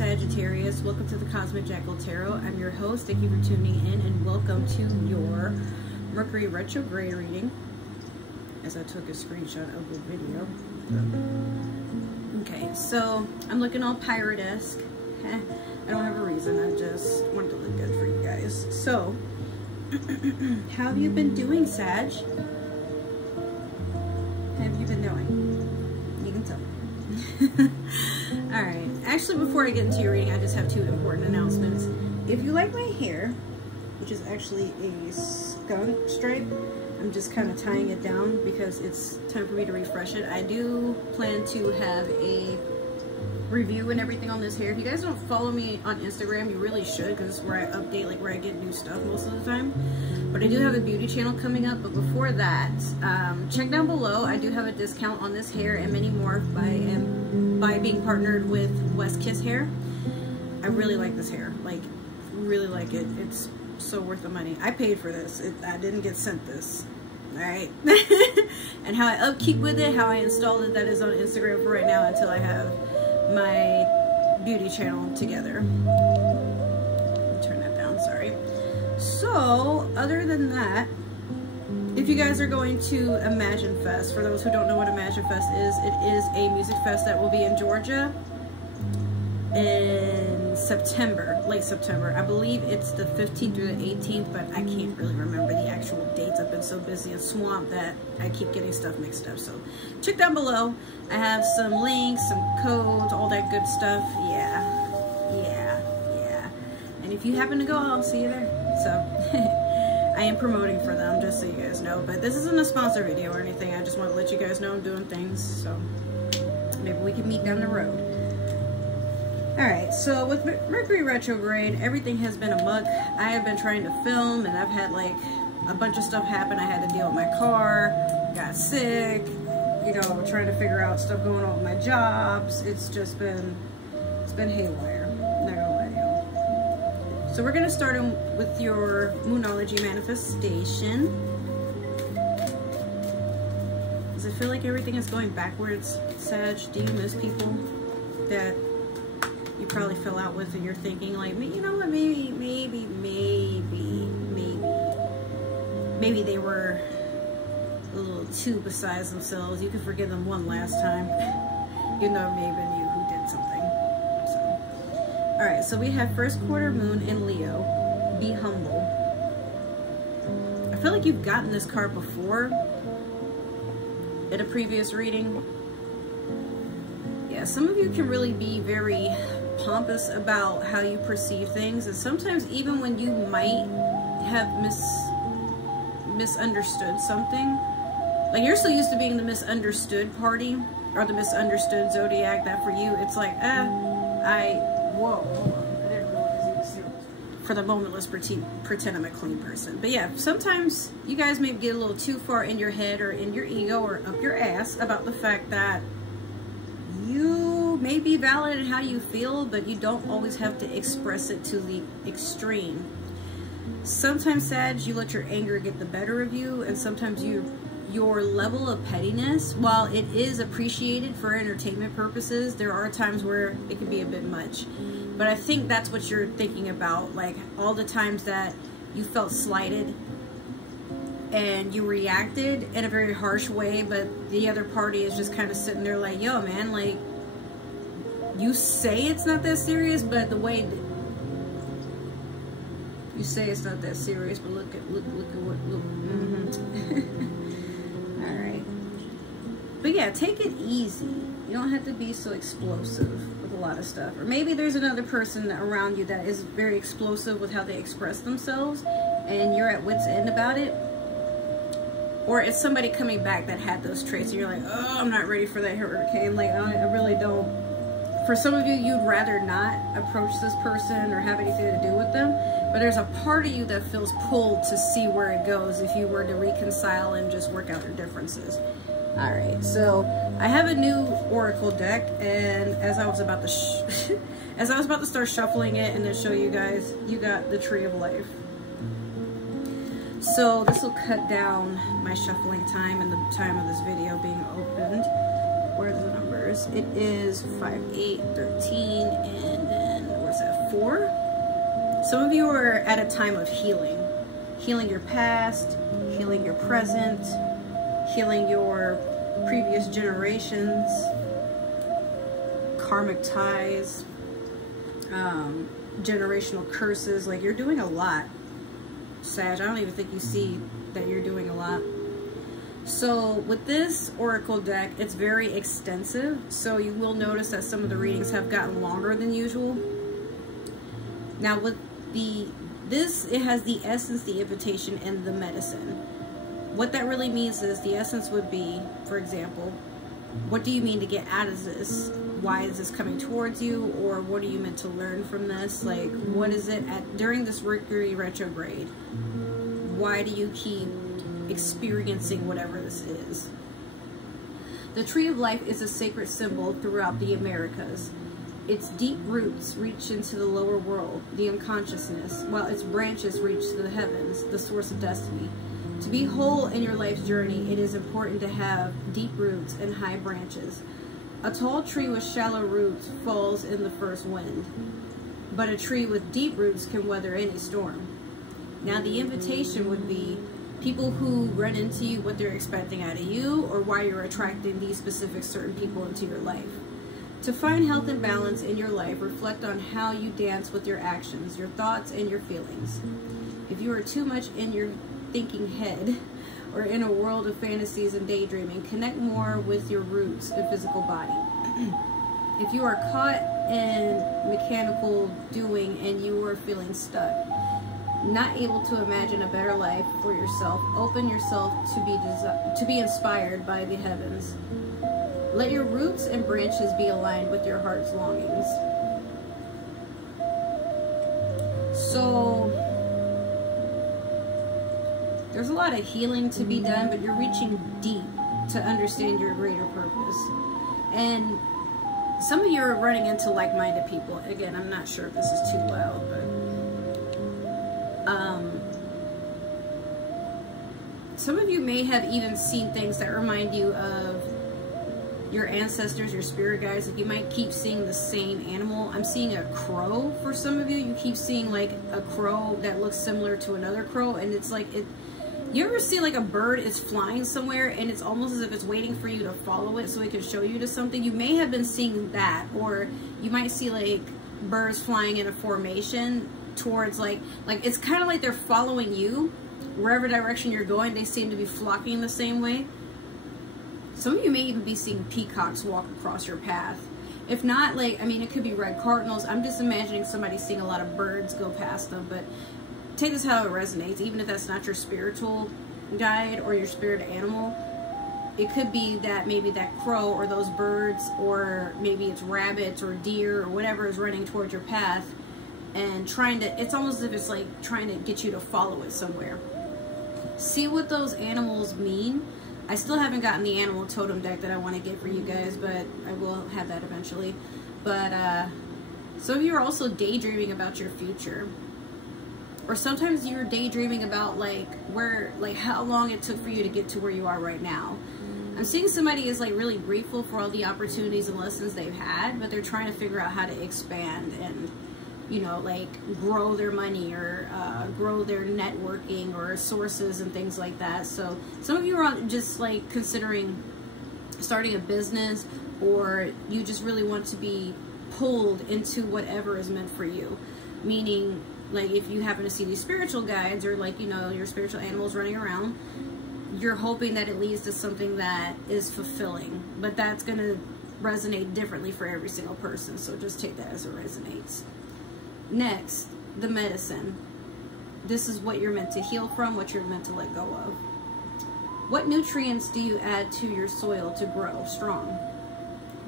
Sagittarius. Welcome to the Cosmic Jackal Tarot. I'm your host. Thank you for tuning in and welcome to your Mercury Retrograde reading, as I took a screenshot of the video. Okay, so I'm looking all pirate-esque. I don't have a reason. I just wanted to look good for you guys. So, how have you been doing, Sag? How have you been doing? You can tell me. Alright, actually before I get into your reading, I just have two important announcements. If you like my hair, which is actually a skunk stripe, I'm just kind of tying it down because it's time for me to refresh it. I do plan to have a review and everything on this hair. If you guys don't follow me on Instagram, you really should, because it's where I update, like where I get new stuff most of the time. But I do have a beauty channel coming up. But before that, check down below. I do have a discount on this hair and many more by being partnered with West Kiss Hair. I really like this hair, like really like it. It's so worth the money. I paid for this. I didn't get sent this. All right. And how I upkeep with it, how I installed it, that is on Instagram for right now until I have my beauty channel together. Turn that down, sorry. So, other than that, if you guys are going to Imagine Fest, for those who don't know what Imagine Fest is, it is a music fest that will be in Georgia in September, late September. I believe it's the 15th through the 18th, but I can't really remember the actual dates. I've been so busy and swamped that I keep getting stuff mixed up. So check down below. I have some links, some codes, all that good stuff. Yeah. And if you happen to go, I'll see you there. So I am promoting for them, just so you guys know. But this isn't a sponsor video or anything. I just want to let you guys know I'm doing things. So maybe we can meet down the road. Alright, so with Mercury Retrograde, everything has been a muck. I have been trying to film, and I've had like a bunch of stuff happen. I had to deal with my car, got sick, you know, trying to figure out stuff going on with my jobs. It's just been, it's been haywire, not gonna lie to you. So we're gonna start with your Moonology manifestation. Does it feel like everything is going backwards, Sag? Do you miss people that you probably fell out with and you're thinking like, you know what, maybe they were a little too besides themselves. You can forgive them one last time, even though it may have been you who did something. So, all right, so we have first quarter moon in Leo. Be humble. I feel like you've gotten this card before in a previous reading. Yeah, some of you can really be very pompous about how you perceive things, and sometimes even when you might have misunderstood something, like you're so used to being the misunderstood party or the misunderstood zodiac that for you it's like, whoa, hold on, I didn't realize it was serious. For the moment, let's pretend I'm a clean person. But yeah, sometimes you guys maybe get a little too far in your head or in your ego or up your ass about the fact that you may be valid in how you feel, but you don't always have to express it to the extreme. Sometimes, Sag, you let your anger get the better of you, and sometimes your level of pettiness, while it is appreciated for entertainment purposes, there are times where it can be a bit much. But I think that's what you're thinking about, like all the times that you felt slighted and you reacted in a very harsh way, but the other party is just kind of sitting there like, yo, man, like, you say it's not that serious, but the way that you say it's not that serious, but look at what, all right. But yeah, take it easy. You don't have to be so explosive with a lot of stuff. Or maybe there's another person around you that is very explosive with how they express themselves, and you're at wit's end about it. Or it's somebody coming back that had those traits, and you're like, oh, I'm not ready for that hurricane. Like, I really don't. For some of you, you'd rather not approach this person or have anything to do with them. But there's a part of you that feels pulled to see where it goes if you were to reconcile and just work out your differences. All right, so I have a new oracle deck, and as I was about to start shuffling it and then show you guys, you got the Tree of Life. So this will cut down my shuffling time and the time of this video being opened. Where are the numbers? It is 5, 8, 13, and then Some of you are at a time of healing. Healing your past, healing your present, healing your previous generations, karmic ties, generational curses. Like, you're doing a lot, Sag. I don't even think you see that you're doing a lot. So with this oracle deck, it's very extensive, so you will notice that some of the readings have gotten longer than usual. Now with this, it has the essence, the invitation, and the medicine. What that really means is the essence would be, for example, what do you mean to get out of this? Why is this coming towards you? Or what are you meant to learn from this? Like, what is it during this Mercury retrograde? Why do you keep experiencing whatever this is? The tree of life is a sacred symbol throughout the Americas. Its deep roots reach into the lower world, the unconsciousness, while its branches reach to the heavens, the source of destiny. To be whole in your life's journey, it is important to have deep roots and high branches. A tall tree with shallow roots falls in the first wind, but a tree with deep roots can weather any storm. Now the invitation would be people who run into you, what they're expecting out of you, or why you're attracting these specific certain people into your life. To find health and balance in your life, reflect on how you dance with your actions, your thoughts, and your feelings. If you are too much in your thinking head or in a world of fantasies and daydreaming, connect more with your roots and physical body. If you are caught in mechanical doing and you are feeling stuck, not able to imagine a better life for yourself, open yourself to be inspired by the heavens. Let your roots and branches be aligned with your heart's longings. So there's a lot of healing to be done, but you're reaching deep to understand your greater purpose. And some of you are running into like-minded people. Again, I'm not sure if this is too loud, but some of you may have even seen things that remind you of your ancestors, your spirit guides. Like, you might keep seeing the same animal. I'm seeing a crow for some of you. You keep seeing like a crow that looks similar to another crow, and it's like you ever see like a bird is flying somewhere and it's almost as if it's waiting for you to follow it so it can show you to something? You may have been seeing that, or you might see like birds flying in a formation towards like it's kind of like they're following you wherever direction you're going. They seem to be flocking the same way. Some of you may even be seeing peacocks walk across your path. If not, like, I mean, it could be red cardinals. I'm just imagining somebody seeing a lot of birds go past them, but take this how it resonates. Even if that's not your spiritual guide or your spirit animal, it could be that maybe that crow or those birds, or maybe it's rabbits or deer or whatever is running towards your path and trying to, it's almost as if it's like trying to get you to follow it somewhere. See what those animals mean. I still haven't gotten the animal totem deck that I want to get for you guys, but I will have that eventually. But some of you are also daydreaming about your future. Or sometimes you're daydreaming about like how long it took for you to get to where you are right now. I'm seeing somebody is like really grateful for all the opportunities and lessons they've had, but they're trying to figure out how to expand and, you know, like grow their money or grow their networking or sources and things like that. So some of you are just like considering starting a business, or you just really want to be pulled into whatever is meant for you. Meaning, like, if you happen to see these spiritual guides or like, you know, your spiritual animals running around, you're hoping that it leads to something that is fulfilling. But that's going to resonate differently for every single person. So just take that as it resonates. Next, the medicine. This is what you're meant to heal from, what you're meant to let go of. What nutrients do you add to your soil to grow strong?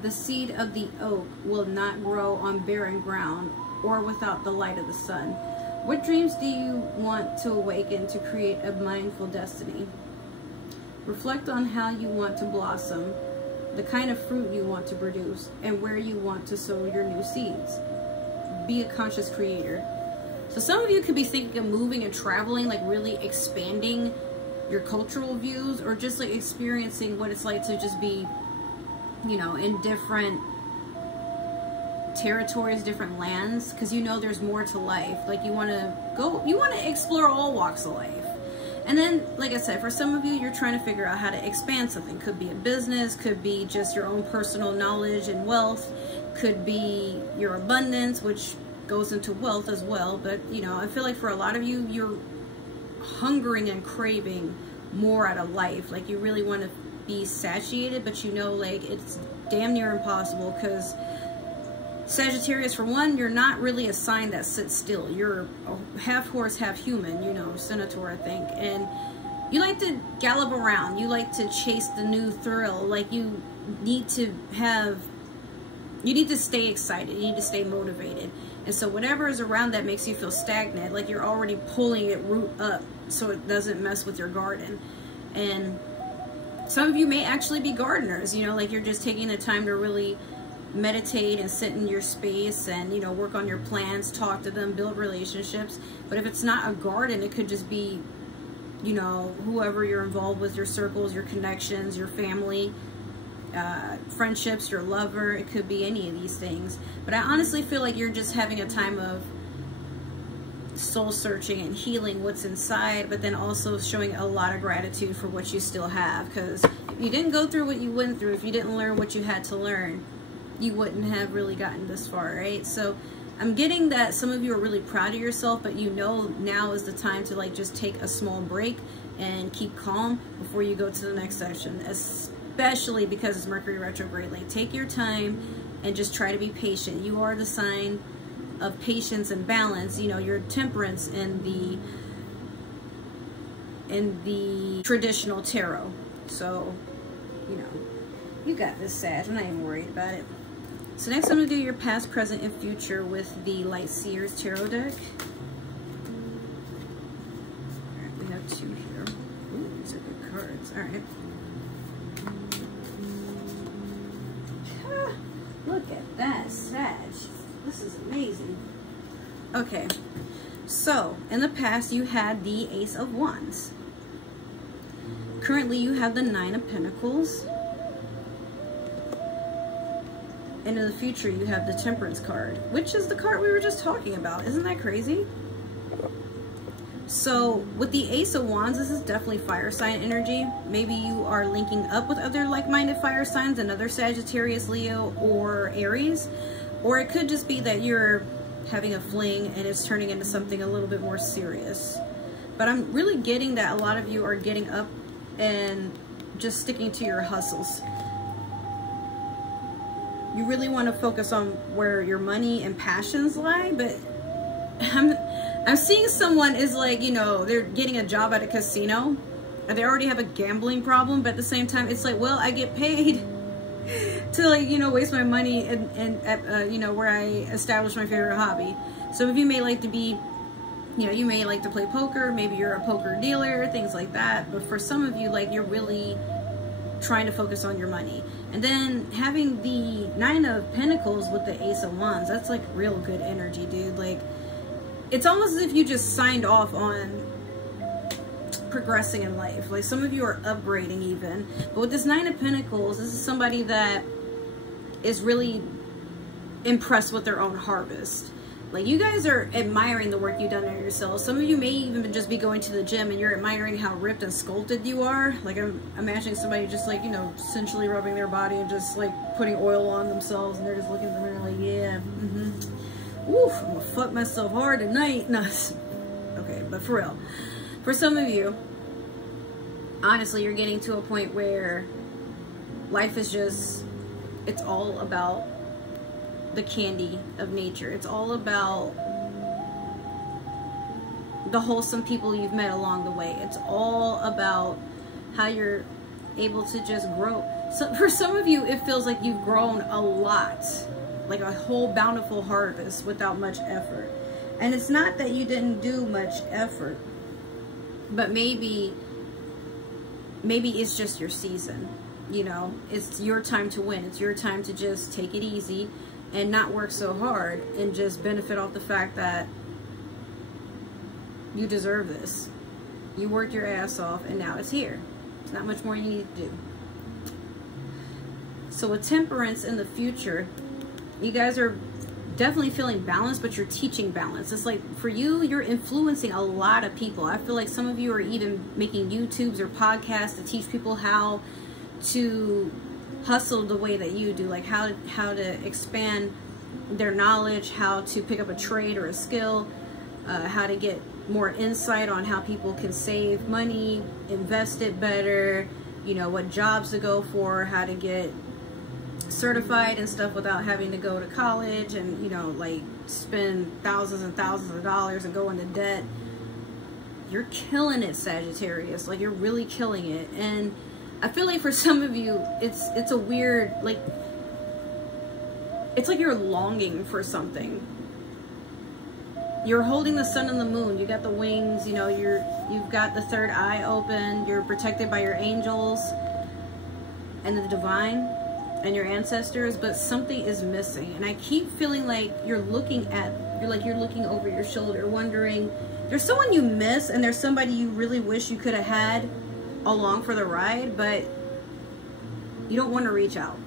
The seed of the oak will not grow on barren ground or without the light of the sun. What dreams do you want to awaken to create a mindful destiny? Reflect on how you want to blossom, the kind of fruit you want to produce, and where you want to sow your new seeds. Be a conscious creator. So some of you could be thinking of moving and traveling, like really expanding your cultural views, or just like experiencing what it's like to just be, you know, in different territories, different lands, because you know there's more to life. Like you want to explore all walks of life. And then, like I said, for some of you, you're trying to figure out how to expand something. Could be a business, could be just your own personal knowledge and wealth, could be your abundance, which goes into wealth as well. But, you know, I feel like for a lot of you, you're hungering and craving more out of life. Like you really want to be satiated, but you know, like it's damn near impossible, because Sagittarius, for one, you're not really a sign that sits still. You're a half horse, half human, you know, Centaur, I think. And you like to gallop around. You like to chase the new thrill. Like you need to stay excited. You need to stay motivated. And so whatever is around that makes you feel stagnant, like you're already pulling it root up so it doesn't mess with your garden. And some of you may actually be gardeners, you know, like you're just taking the time to really meditate and sit in your space and, you know, work on your plants, talk to them, build relationships. But if it's not a garden, it could just be, you know, whoever you're involved with, your circles, your connections, your family, friendships, your lover. It could be any of these things. But I honestly feel like you're just having a time of soul searching and healing what's inside, but then also showing a lot of gratitude for what you still have. Because if you didn't go through what you went through, if you didn't learn what you had to learn, you wouldn't have really gotten this far, right? So I'm getting that some of you are really proud of yourself, but you know now is the time to like just take a small break and keep calm before you go to the next session, especially because it's Mercury retrograde. Like take your time and just try to be patient. You are the sign of patience and balance. You know, you're Temperance in the traditional tarot. So, you know, you got this, Sag. I'm not even worried about it. So next I'm going to do your past, present, and future with the Light Seers Tarot deck. Alright, we have two here. Ooh, these are good cards. Alright. Ah, look at that, Sag. This is amazing. Okay, so in the past you had the Ace of Wands. Currently you have the Nine of Pentacles. And in the future, you have the Temperance card, which is the card we were just talking about. Isn't that crazy? So with the Ace of Wands, this is definitely fire sign energy. Maybe you are linking up with other like-minded fire signs, another Sagittarius, Leo, or Aries. Or it could just be that you're having a fling and it's turning into something a little bit more serious. But I'm really getting that a lot of you are getting up and just sticking to your hustles. You really want to focus on where your money and passions lie, but I'm seeing someone is like, you know, they're getting a job at a casino and they already have a gambling problem, but at the same time, it's like, well, I get paid to, like, you know, waste my money and you know, where I establish my favorite hobby. Some of you may like to be, you know, you may like to play poker, maybe you're a poker dealer, things like that. But for some of you, like, you're really trying to focus on your money. And then having the Nine of Pentacles with the Ace of Wands, that's like real good energy, dude. Like, it's almost as if you just signed off on progressing in life. Like, some of you are upgrading even. But with this Nine of Pentacles, this is somebody that is really impressed with their own harvest. Like, you guys are admiring the work you've done on yourself. Some of you may even just be going to the gym and you're admiring how ripped and sculpted you are. Like, I'm imagining somebody just, like, you know, sensually rubbing their body and just, like, putting oil on themselves, and they're just looking in the mirror like, yeah, Oof, I'm gonna fuck myself hard tonight. No, okay, but for real. For some of you, honestly, you're getting to a point where life is just, it's all about the candy of nature. It's all about the wholesome people you've met along the way. It's all about how you're able to just grow. So for some of you, it feels like you've grown a lot, like a whole bountiful harvest without much effort. And it's not that you didn't do much effort, but maybe it's just your season. You know, it's your time to win. It's your time to just take it easy and not work so hard and just benefit off the fact that you deserve this. You worked your ass off and now it's here. There's not much more you need to do. So with Temperance in the future, you guys are definitely feeling balanced, but you're teaching balance. It's like for you, you're influencing a lot of people. I feel like some of you are even making YouTubes or podcasts to teach people how to hustle the way that you do, like how to expand their knowledge, how to pick up a trade or a skill, how to get more insight on how people can save money, invest it better, you know, what jobs to go for, how to get certified and stuff without having to go to college and, you know, like spend thousands and thousands of dollars and go into debt. You're killing it, Sagittarius. Like, you're really killing it. And I feel like for some of you, it's a weird, like, it's like you're longing for something. You're holding the sun and the moon. You got the wings, you know, you've got the third eye open. You're protected by your angels and the divine and your ancestors, but something is missing. And I keep feeling like you're looking over your shoulder, wondering, there's someone you miss and there's somebody you really wish you could have had along for the ride, but you don't want to reach out.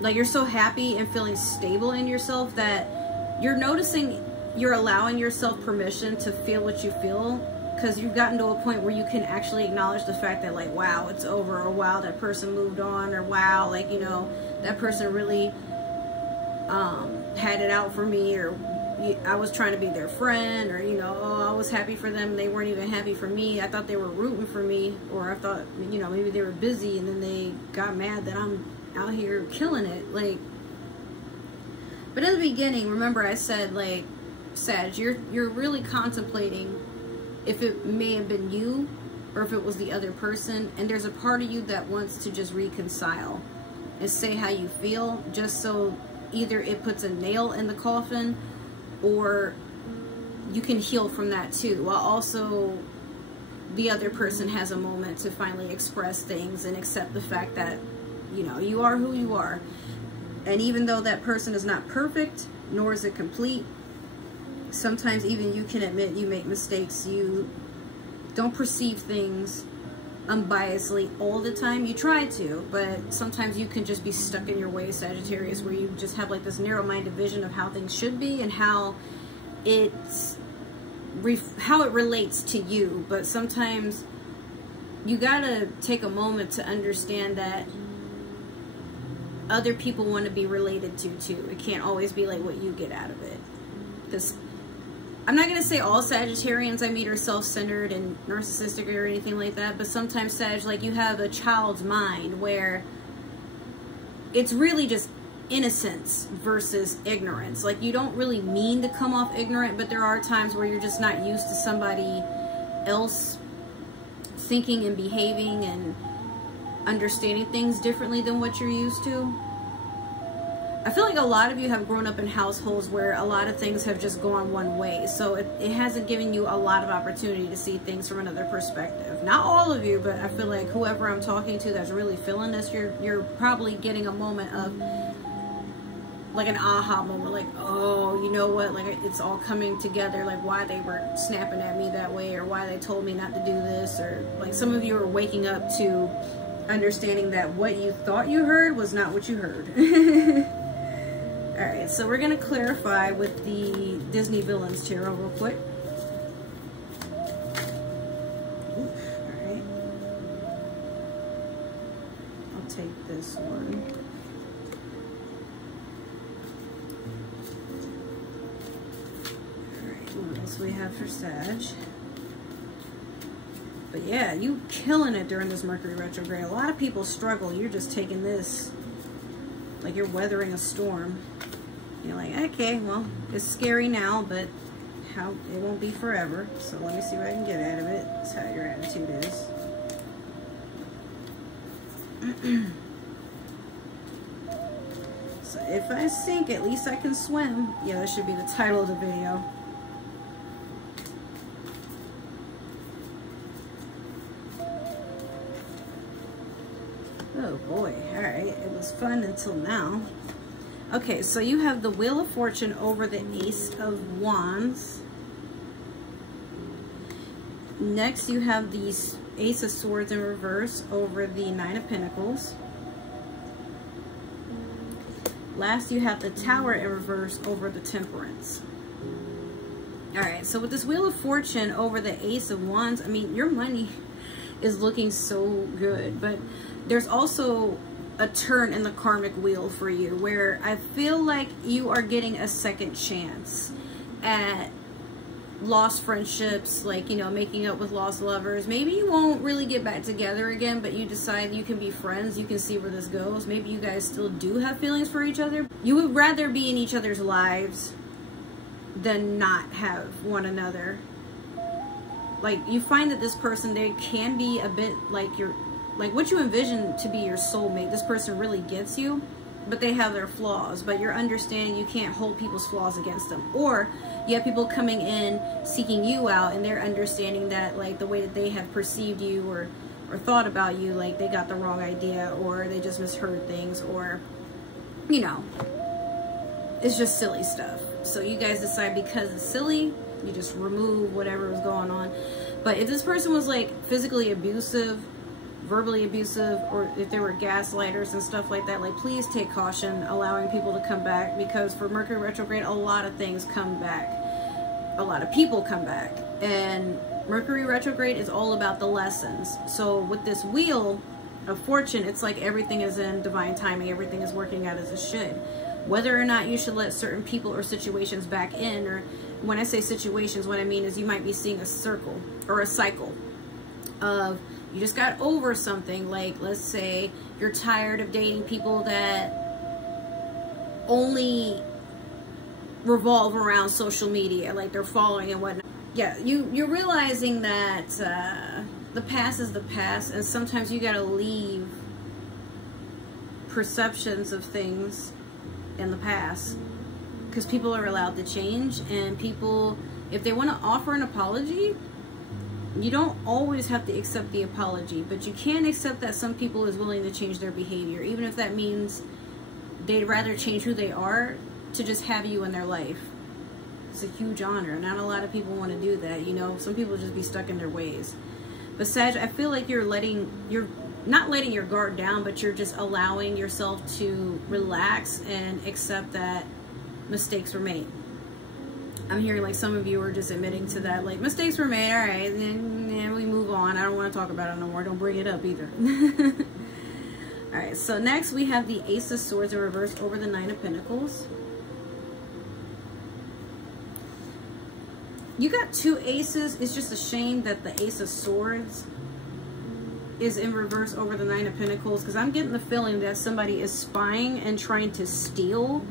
Like, you're so happy and feeling stable in yourself that you're noticing you're allowing yourself permission to feel what you feel, because you've gotten to a point where you can actually acknowledge the fact that, like, wow, it's over, or wow, that person moved on, or wow, like, you know, that person really had it out for me, or I was trying to be their friend, or, you know, oh, I was happy for them, they weren't even happy for me, I thought they were rooting for me, or I thought, you know, maybe they were busy and then they got mad that I'm out here killing it. Like, but in the beginning, remember I said, like, Sag, you're really contemplating if it may have been you or if it was the other person, and there's a part of you that wants to just reconcile and say how you feel, just so either it puts a nail in the coffin or you can heal from that too, while also the other person has a moment to finally express things and accept the fact that, you know, you are who you are. And even though that person is not perfect, nor is it complete, sometimes even you can admit you make mistakes. You don't perceive things unbiasedly all the time. You try to, but sometimes you can just be stuck in your ways, Sagittarius, where you just have like this narrow-minded vision of how things should be and how it relates to you. But sometimes you gotta take a moment to understand that other people want to be related to too. It can't always be like what you get out of it. Because I'm not going to say all Sagittarians I meet are self-centered and narcissistic or anything like that, but sometimes, Sag, like, you have a child's mind where it's really just innocence versus ignorance. Like, you don't really mean to come off ignorant, but there are times where you're just not used to somebody else thinking and behaving and understanding things differently than what you're used to. I feel like a lot of you have grown up in households where a lot of things have just gone one way, so it hasn't given you a lot of opportunity to see things from another perspective. Not all of you, but I feel like whoever I'm talking to that's really feeling this, you're probably getting a moment of like an aha moment, like, oh, you know what, like, it's all coming together, like why they were snapping at me that way, or why they told me not to do this, or like some of you are waking up to understanding that what you thought you heard was not what you heard. Alright, so we're going to clarify with the Disney Villains Tarot real quick. Alright. I'll take this one. Alright, what else we have for Sag? But yeah, you killing it during this Mercury retrograde. A lot of people struggle. You're just taking this like you're weathering a storm. You're like, okay, well, it's scary now, but it won't be forever. So let me see what I can get out of it. That's how your attitude is. So if I sink, at least I can swim. Yeah, that should be the title of the video. Oh boy, alright, it was fun until now. Okay, so you have the Wheel of Fortune over the Ace of Wands. Next, you have the Ace of Swords in reverse over the Nine of Pentacles. Last, you have the Tower in reverse over the Temperance. All right, so with this Wheel of Fortune over the Ace of Wands, I mean, your money is looking so good, but there's also a turn in the karmic wheel for you where I feel like you are getting a second chance at lost friendships, like, you know, making up with lost lovers. Maybe you won't really get back together again, but you decide you can be friends. You can see where this goes. Maybe you guys still do have feelings for each other. You would rather be in each other's lives than not have one another. Like, you find that this person, they can be a bit like like what you envision to be your soulmate. This person really gets you, but they have their flaws. But you're understanding you can't hold people's flaws against them. Or you have people coming in seeking you out, and they're understanding that, like, the way that they have perceived you or thought about you, like they got the wrong idea, or they just misheard things, or, you know, it's just silly stuff. So you guys decide because it's silly, you just remove whatever was going on. But if this person was like physically abusive, verbally abusive, or if there were gaslighters and stuff like that, like, please take caution allowing people to come back, because for Mercury retrograde, a lot of things come back. A lot of people come back. And Mercury retrograde is all about the lessons. So with this Wheel of Fortune, it's like everything is in divine timing. Everything is working out as it should. Whether or not you should let certain people or situations back in, or when I say situations, what I mean is you might be seeing a circle or a cycle of you just got over something. Like, let's say you're tired of dating people that only revolve around social media, like they're following and whatnot. Yeah, you're realizing that the past is the past, and sometimes you gotta leave perceptions of things in the past, because people are allowed to change, and people, if they want to offer an apology, you don't always have to accept the apology, but you can accept that some people is willing to change their behavior, even if that means they'd rather change who they are to just have you in their life. It's a huge honor. Not a lot of people want to do that, you know. Some people just be stuck in their ways. But Sag, I feel like you're not letting your guard down, but you're just allowing yourself to relax and accept that mistakes were made. I'm hearing like some of you are just admitting to that, like, mistakes were made, all right, and we move on. I don't want to talk about it no more. Don't bring it up either. All right, so next we have the Ace of Swords in reverse over the Nine of Pentacles. You got two aces. It's just a shame that the Ace of Swords is in reverse over the Nine of Pentacles, because I'm getting the feeling that somebody is spying and trying to steal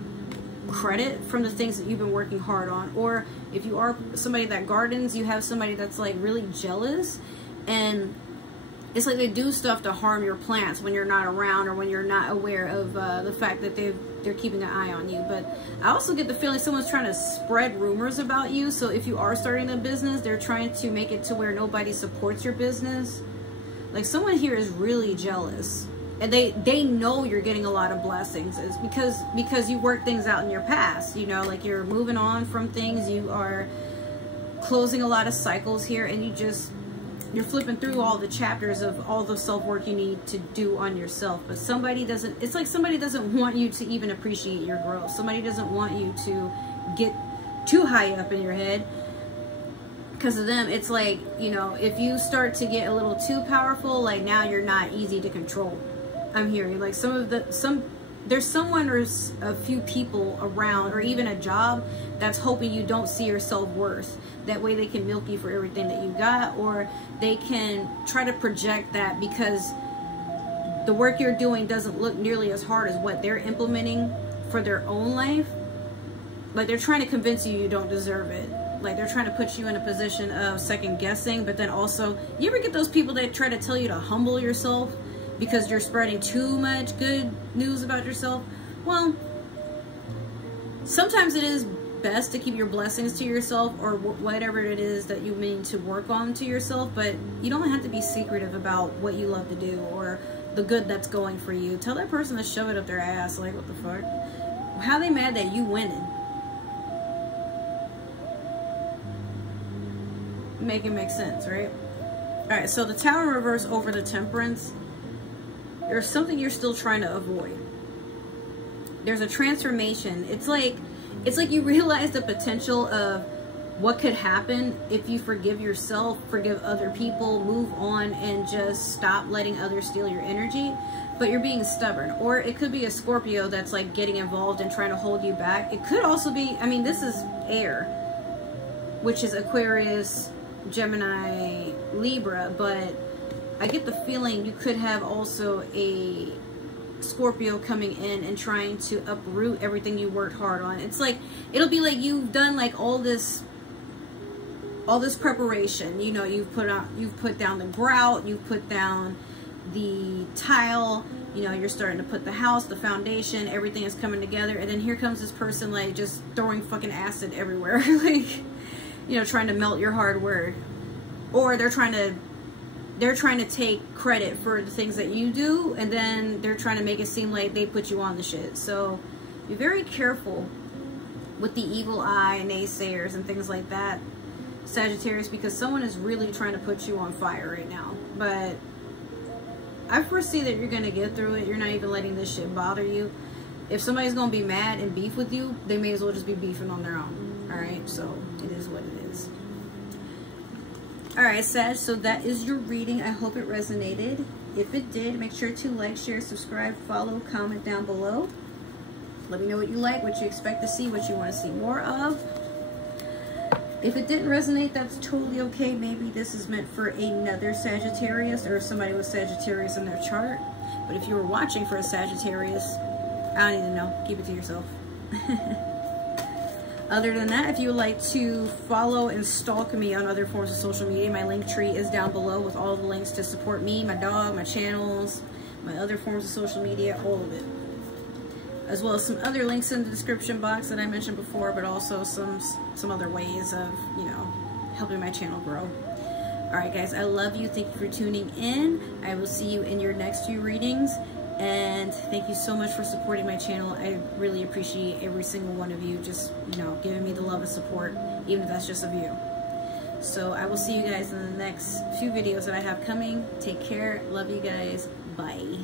credit from the things that you've been working hard on. Or if you are somebody that gardens, you have somebody that's like really jealous, and it's like they do stuff to harm your plants when you're not around, or when you're not aware of the fact that they're keeping an eye on you. But I also get the feeling someone's trying to spread rumors about you. So if you are starting a business, they're trying to make it to where nobody supports your business. Like, someone here is really jealous, and they know you're getting a lot of blessings. It's because you work things out in your past, you know, like you're moving on from things, you are closing a lot of cycles here, and you're flipping through all the chapters of all the self-work you need to do on yourself. But somebody doesn't, it's like somebody doesn't want you to even appreciate your growth. Somebody doesn't want you to get too high up in your head. Because of them, it's like, you know, if you start to get a little too powerful, like, now you're not easy to control. I'm hearing like there's someone or a few people around, or even a job, that's hoping you don't see your self-worth. That way they can milk you for everything that you got, or they can try to project that because the work you're doing doesn't look nearly as hard as what they're implementing for their own life. Like, they're trying to convince you you don't deserve it. Like, they're trying to put you in a position of second guessing. But then also, you ever get those people that try to tell you to humble yourself because you're spreading too much good news about yourself? Well, sometimes it is best to keep your blessings to yourself, or whatever it is that you mean to work on to yourself. But you don't have to be secretive about what you love to do or the good that's going for you. Tell that person to shove it up their ass. Like, what the fuck? How they mad that you winning? Make it make sense, right? All right, so the Tower in reverse over the Temperance. There's something you're still trying to avoid. there's a transformation. It's like you realize the potential of what could happen if you forgive yourself, forgive other people, move on, and just stop letting others steal your energy. But you're being stubborn. Or it could be a Scorpio that's like getting involved and trying to hold you back. It could also be, I mean, this is air, which is Aquarius, Gemini, Libra, but I get the feeling you could have also a Scorpio coming in and trying to uproot everything you worked hard on. It's like, it'll be like you've done like all this preparation. You know, you've put down the grout, you've put down the tile, you know, you're starting to put the house, the foundation, everything is coming together, and then here comes this person like just throwing fucking acid everywhere. Like, you know, trying to melt your hard work. Or they're trying to take credit for the things that you do, and then they're trying to make it seem like they put you on the shit. So be very careful with the evil eye and naysayers and things like that, Sagittarius, because someone is really trying to put you on fire right now. But I foresee that you're going to get through it. You're not even letting this shit bother you. If somebody's going to be mad and beef with you, they may as well just be beefing on their own. Alright, so it is what it is. Alright, Sag, so that is your reading. I hope it resonated. If it did, make sure to like, share, subscribe, follow, comment down below. Let me know what you like, what you expect to see, what you want to see more of. If it didn't resonate, that's totally okay. Maybe this is meant for another Sagittarius or somebody with Sagittarius in their chart. But if you were watching for a Sagittarius, I don't even know. Keep it to yourself. Other than that, if you would like to follow and stalk me on other forms of social media, my link tree is down below with all the links to support me, my dog, my channels, my other forms of social media, all of it. As well as some other links in the description box that I mentioned before, but also some other ways of, you know, helping my channel grow. Alright guys, I love you. Thank you for tuning in. I will see you in your next few readings. And thank you so much for supporting my channel. I really appreciate every single one of you just, you know, giving me the love and support, even if that's just of you. So I will see you guys in the next few videos that I have coming. Take care. Love you guys. Bye.